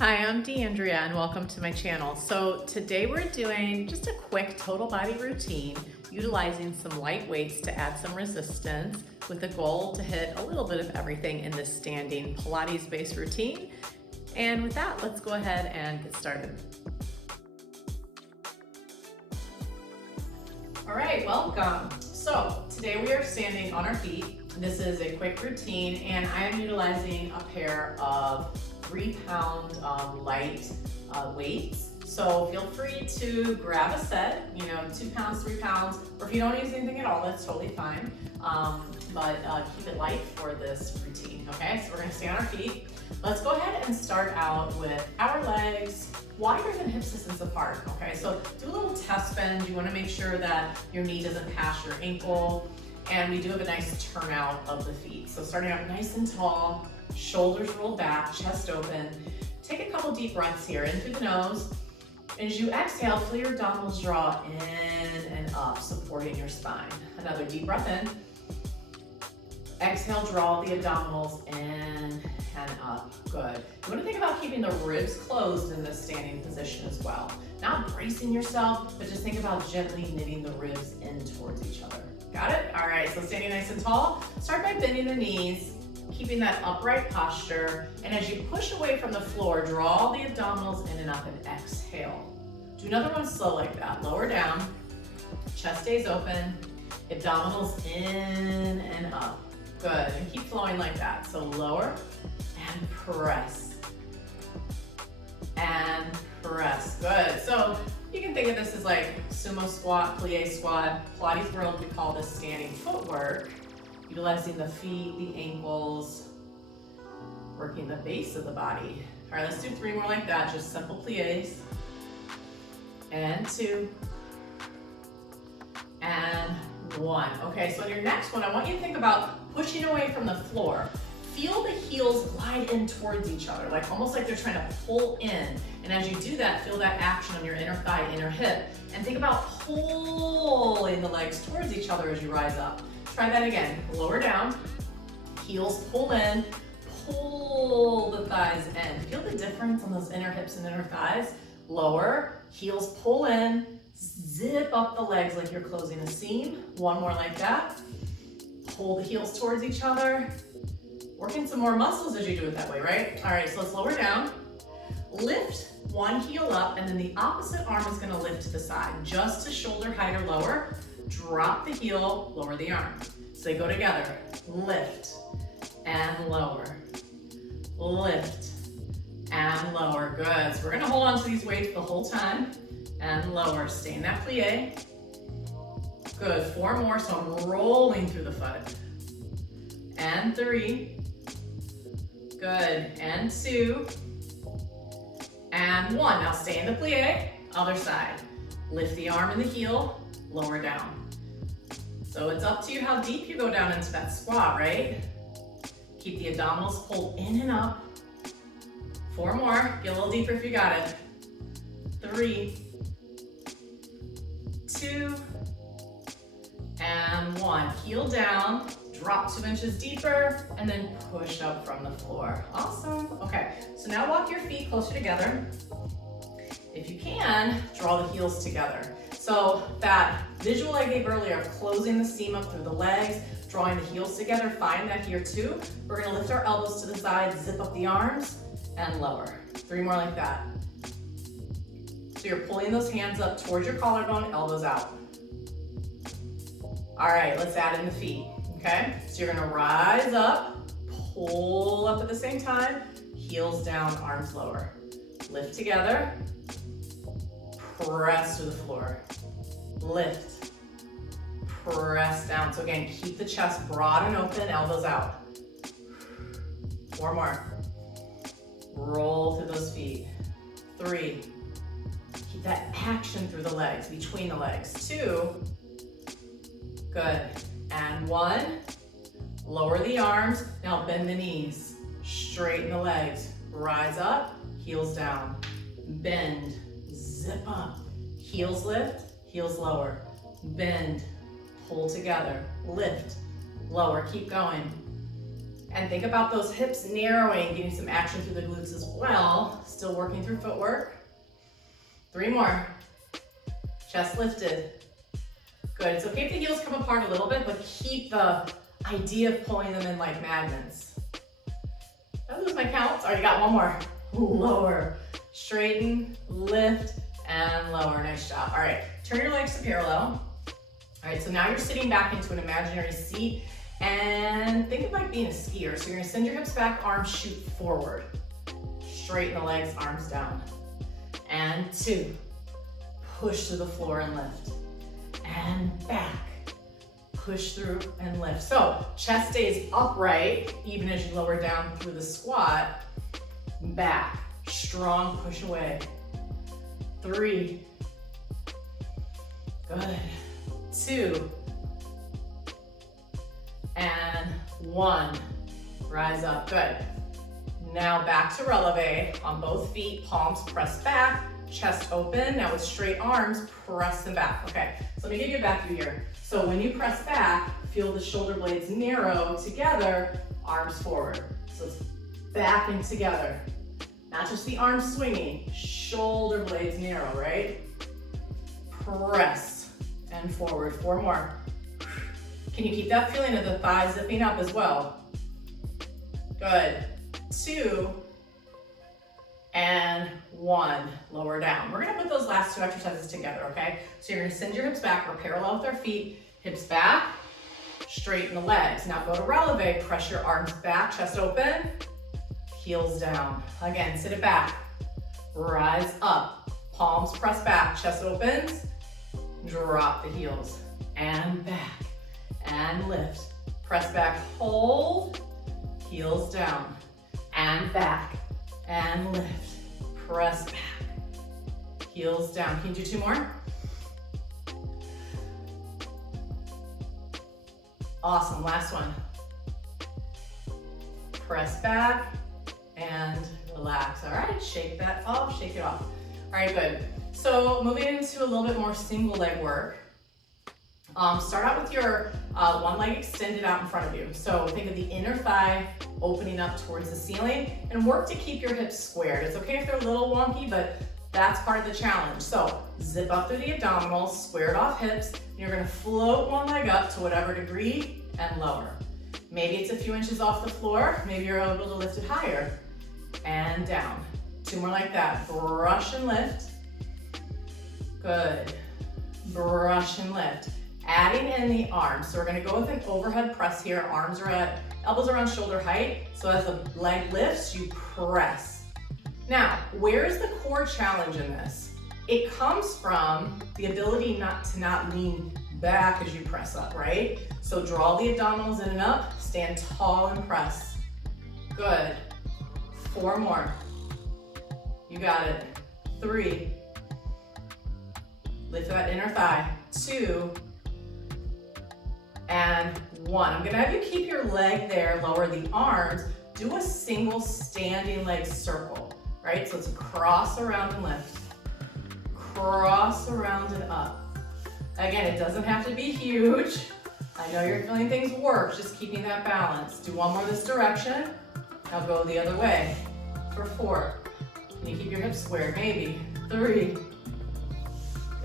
Hi, I'm Deanndria and welcome to my channel. So today we're doing just a quick total body routine utilizing some light weights to add some resistance with the goal to hit a little bit of everything in this standing Pilates based routine. And with that, let's go ahead and get started. All right, welcome. So today we are standing on our feet. This is a quick routine and I am utilizing a pair of 3-pound light weights. So feel free to grab a set, 2 pounds, 3 pounds, or if you don't use anything at all, that's totally fine. But keep it light for this routine, okay? So we're gonna stay on our feet. Let's go ahead and start out with our legs wider than hip distance apart, okay? So do a little test bend. You wanna make sure that your knee doesn't pass your ankle, and we do have a nice turnout of the feet. So starting out nice and tall, shoulders roll back, chest open. Take a couple deep breaths here in through the nose. As you exhale, feel your abdominals draw in and up, supporting your spine. Another deep breath in. Exhale, draw the abdominals in and up. Good. You want to think about keeping the ribs closed in this standing position as well. Not bracing yourself, but just think about gently knitting the ribs in towards each other. Got it? All right, so standing nice and tall. Start by bending the knees, keeping that upright posture. And as you push away from the floor, draw the abdominals in and up and exhale. Do another one slow like that. Lower down, chest stays open, abdominals in and up. Good, and keep flowing like that. So lower and press. And press, good. So you can think of this as like sumo squat, plie squat. Pilates world, we call this standing footwork. Utilizing the feet, the ankles, working the base of the body. All right, let's do 3 more like that, just simple plies. And 2. And 1. Okay, so in your next one, I want you to think about pushing away from the floor. Feel the heels glide in towards each other, like almost like they're trying to pull in. And as you do that, feel that action on your inner thigh, inner hip. And think about pulling the legs towards each other as you rise up. Try that again. Lower down, heels pull in, pull the thighs in. Feel the difference on those inner hips and inner thighs. Lower, heels pull in, zip up the legs like you're closing a seam. 1 more like that. Pull the heels towards each other. Working some more muscles as you do it that way, right? All right, so let's lower down. Lift one heel up, and then the opposite arm is gonna lift to the side, just to shoulder height or lower. Drop the heel, lower the arm. So they go together. Lift and lower. Lift and lower. Good. So we're gonna hold on to these weights the whole time and lower. Stay in that plie. Good. 4 more. So I'm rolling through the foot. And 3. Good. And 2. And 1. Now stay in the plie. Other side. Lift the arm and the heel. Lower down. So it's up to you how deep you go down into that squat, right? Keep the abdominals pulled in and up. 4 more, get a little deeper if you got it. 3, 2, and 1. Heel down, drop 2 inches deeper, and then push up from the floor. Awesome. Okay, so now walk your feet closer together. If you can, draw the heels together. So that visual I gave earlier of closing the seam up through the legs, drawing the heels together, find that here too. We're gonna lift our elbows to the side, zip up the arms, and lower. 3 more like that. So you're pulling those hands up towards your collarbone, elbows out. All right, let's add in the feet, okay? So you're gonna rise up, pull up at the same time, heels down, arms lower. Lift together, press to the floor. Lift, press down. So again, keep the chest broad and open, elbows out. 4 more. Roll through those feet. 3. Keep that action through the legs, between the legs. 2. Good. And 1. Lower the arms. Now bend the knees. Straighten the legs. Rise up, heels down. Bend, zip up. Heels lift, heels lower. Bend, pull together. Lift, lower, keep going. And think about those hips narrowing, getting some action through the glutes as well. Still working through footwork. 3 more. Chest lifted. Good. It's okay if the heels come apart a little bit, but keep the idea of pulling them in like magnets. Did I lose my counts? Already got 1 more. Lower. Straighten, lift, and lower. Nice job. All right. Turn your legs to parallel. All right, so now you're sitting back into an imaginary seat, and think of like being a skier. So you're gonna send your hips back, arms shoot forward. Straighten the legs, arms down. And 2, push through the floor and lift. And back, push through and lift. So chest stays upright, even as you lower down through the squat. Back, strong push away. 3, good. 2, and 1. Rise up, good. Now back to releve on both feet, palms pressed back, chest open. Now with straight arms, press them back. Okay, so let me give you a back view here. So when you press back, feel the shoulder blades narrow together, arms forward. So it's back and together. Not just the arms swinging, shoulder blades narrow, right? Press and forward. 4 more. Can you keep that feeling of the thighs zipping up as well? Good. 2, and 1. Lower down. We're gonna put those last 2 exercises together, okay? So you're gonna send your hips back. We're parallel with our feet. Hips back, straighten the legs. Now go to releve. Press your arms back, chest open, heels down. Again, sit it back. Rise up. Palms press back, chest opens. Drop the heels. And back. And lift. Press back, hold. Heels down. And back. And lift. Press back. Heels down. Can you do 2 more? Awesome. Last one. Press back and relax. All right. Shake that off. Shake it off. All right. Good. So moving into a little bit more single leg work. Start out with your one leg extended out in front of you. So think of the inner thigh opening up towards the ceiling, and work to keep your hips squared. It's okay if they're a little wonky, but that's part of the challenge. So zip up through the abdominals, squared off hips, and you're gonna float one leg up to whatever degree and lower. Maybe it's a few inches off the floor, maybe you're able to lift it higher. And down. 2 more like that. Brush and lift. Good. Brush and lift. Adding in the arms. So we're gonna go with an overhead press here. Arms are at elbows around shoulder height. So as the leg lifts, you press. Now, where is the core challenge in this? It comes from the ability to not lean back as you press up, right? So draw the abdominals in and up, stand tall and press. Good. 4 more. You got it. 3. Lift that inner thigh. 2. And 1. I'm gonna have you keep your leg there, lower the arms, do a single standing leg circle, right? So it's a cross around and lift, cross around and up. Again, it doesn't have to be huge. I know you're feeling things work, just keeping that balance. Do 1 more this direction. Now go the other way for 4. Can you keep your hips squared? Maybe. 3.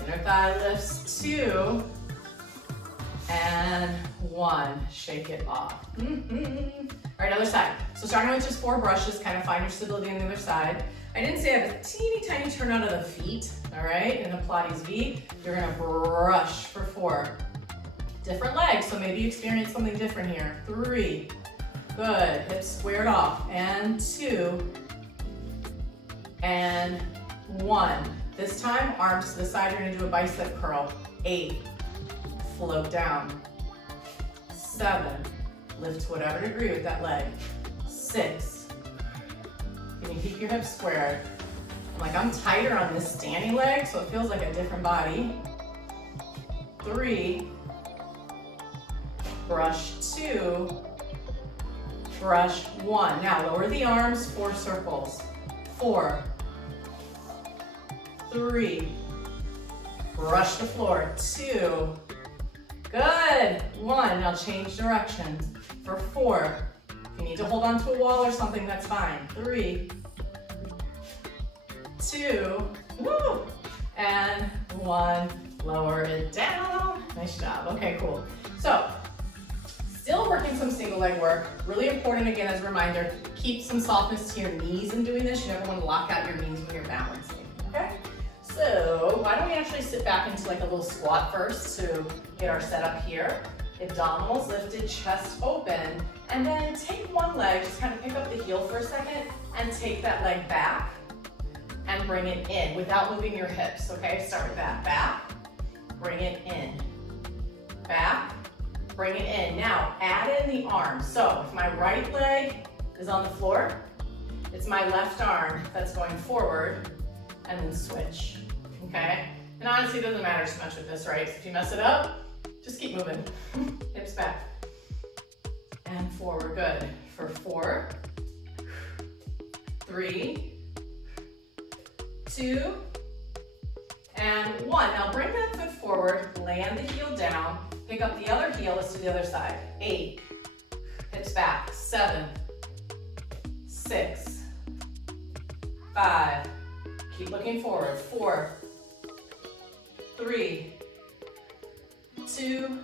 Inner thigh lifts. 2. And 1. Shake it off. All right, other side. So starting with just 4 brushes, kind of find your stability on the other side. I didn't say I have a teeny tiny turn out of the feet, all right? In a Pilates V, you're gonna brush for 4. Different legs, so maybe you experience something different here. 3, good, hips squared off. And 2, and 1. This time, arms to the side, you're gonna do a bicep curl. 8. Float down. 7, lift to whatever degree with that leg. 6, can you keep your hips squared? I'm tighter on this standing leg, so it feels like a different body. 3, brush 2, brush 1. Now lower the arms, 4 circles. 4, 3, brush the floor. 2, good. 1, now change direction for 4. If you need to hold on to a wall or something, that's fine. 3, 2, woo, and 1, lower it down. Nice job. Okay, cool. So, still working some single leg work. Really important, again, as a reminder, keep some softness to your knees in doing this. You never want to lock out your knees when you're balancing, okay? So, why don't we actually sit back into like a little squat first to get our setup here. Abdominals lifted, chest open, and then take one leg, just kind of pick up the heel for a second, and take that leg back and bring it in without moving your hips, okay? Start with that, back, bring it in, back, bring it in. Now, add in the arms. So, if my right leg is on the floor, it's my left arm that's going forward, and then switch, okay? And honestly, it doesn't matter so much with this, right? If you mess it up, just keep moving. Hips back. And forward, good. For 4, 3, 2, and 1. Now bring that foot forward, land the heel down, pick up the other heel, let's do the other side. 8, hips back. 7, 6, 5, keep looking forward. 4, 3, 2,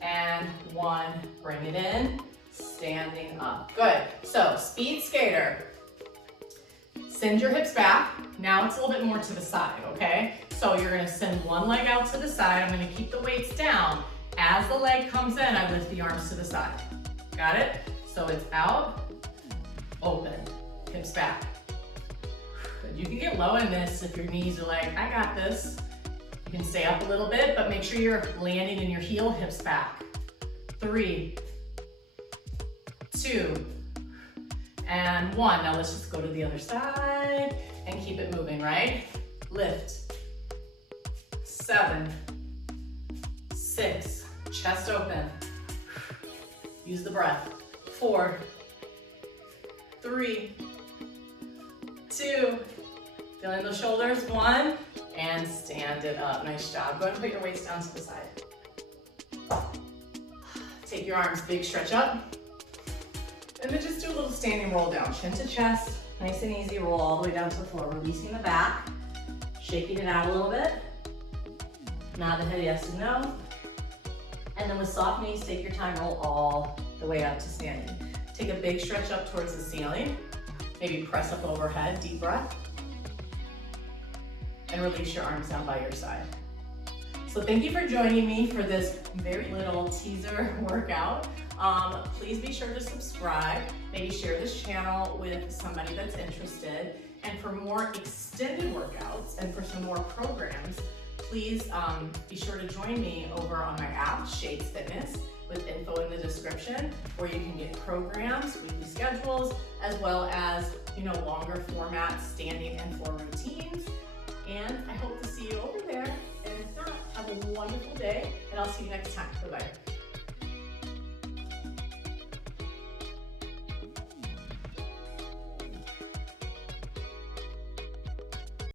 and 1. Bring it in, standing up. Good. So, speed skater. Send your hips back. Now it's a little bit more to the side, okay? So you're gonna send one leg out to the side. I'm gonna keep the weights down. As the leg comes in, I lift the arms to the side. Got it? So it's out, open, hips back. Good. You can get low in this if your knees are like, I got this. You can stay up a little bit, but make sure you're landing in your heel, hips back. 3, 2, and 1. Now let's just go to the other side and keep it moving, right? Lift. 7, 6, chest open. Use the breath. 4, 3, 2, feeling those shoulders. 1, and stand it up. Nice job. Go ahead and put your weights down to the side. Take your arms, big stretch up. And then just do a little standing roll down, chin to chest. Nice and easy, roll all the way down to the floor. Releasing the back, shaking it out a little bit. Nod the head yes and no. And then with soft knees, take your time, roll all the way up to standing. Take a big stretch up towards the ceiling. Maybe press up overhead, deep breath. And release your arms down by your side. So thank you for joining me for this very little teaser workout. Please be sure to subscribe, maybe share this channel with somebody that's interested. And for more extended workouts and for some more programs, please be sure to join me over on my app, Shades Fitness, with info in the description, where you can get programs, weekly schedules, as well as, longer format standing and floor routines. And I hope to see you over there. And if not, have a wonderful day, and I'll see you next time. Bye-bye.